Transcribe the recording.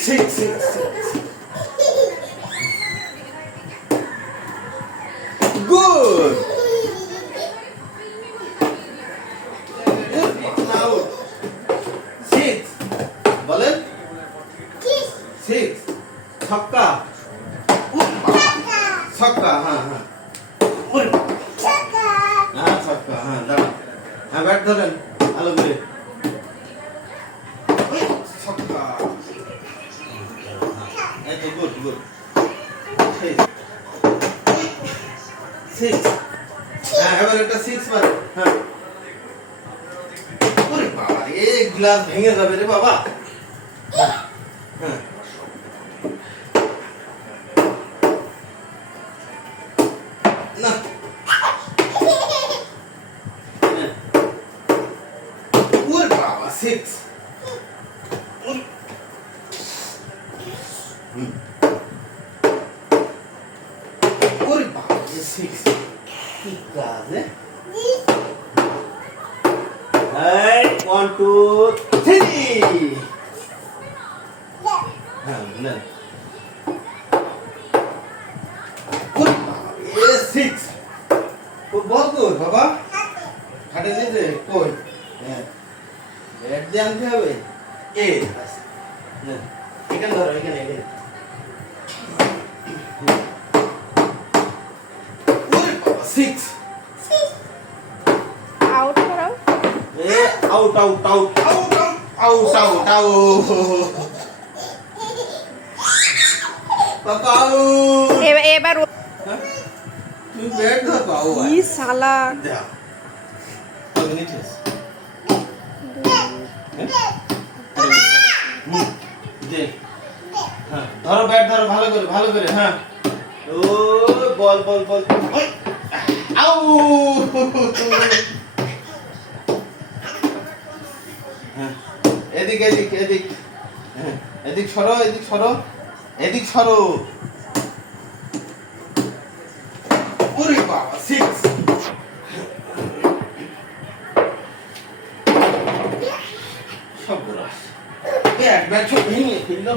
Six, six, six. Good. Now six. বলেন six. ছক্কা ছক্কা হ্যাঁ হ্যাঁ হ্যাঁ ছক্কা হ্যাঁ দাঁড়ান হ্যাঁ ব্যাট ধরেন ভালো করে ছক্কা এই তো গুড গুড সিক্স হ্যাঁ এবার একটা সিক্স মারো হ্যাঁ ওরে বাবা এই গ্লাস ভেঙে যাবে রে বাবা হ্যাঁ না ওরে বাবা সিক্স ওরে বাবা সিক্স ঠিক আছে এই 1 2 3 হ্যাঁ না ওরে বাবা এ সিক্স ও বল কই বাবা খাটে দিতে কই হ্যাঁ ব্যাট দিয়ে আনতে হবে এ না এখানে ধরো এখানে এখানে ওরে বাবা সিক্স আউট করাও এ out out out out out out out পাপা আউট এবার তুই ব্যাট ধর পাও ই শালা যা কত মিনিট দে হ্যাঁ ধরো ব্যাট ধরো ভালো করে হ্যাঁ ও বল বল বল ওই আউ হ্যাঁ এদিক এদিক এদিক হ্যাঁ এদিক সরো এদিক সরো এদিক সরো ওরে বাবা সিক্স সব ব্যাট ব্যাট সব ভেঙে ফেললো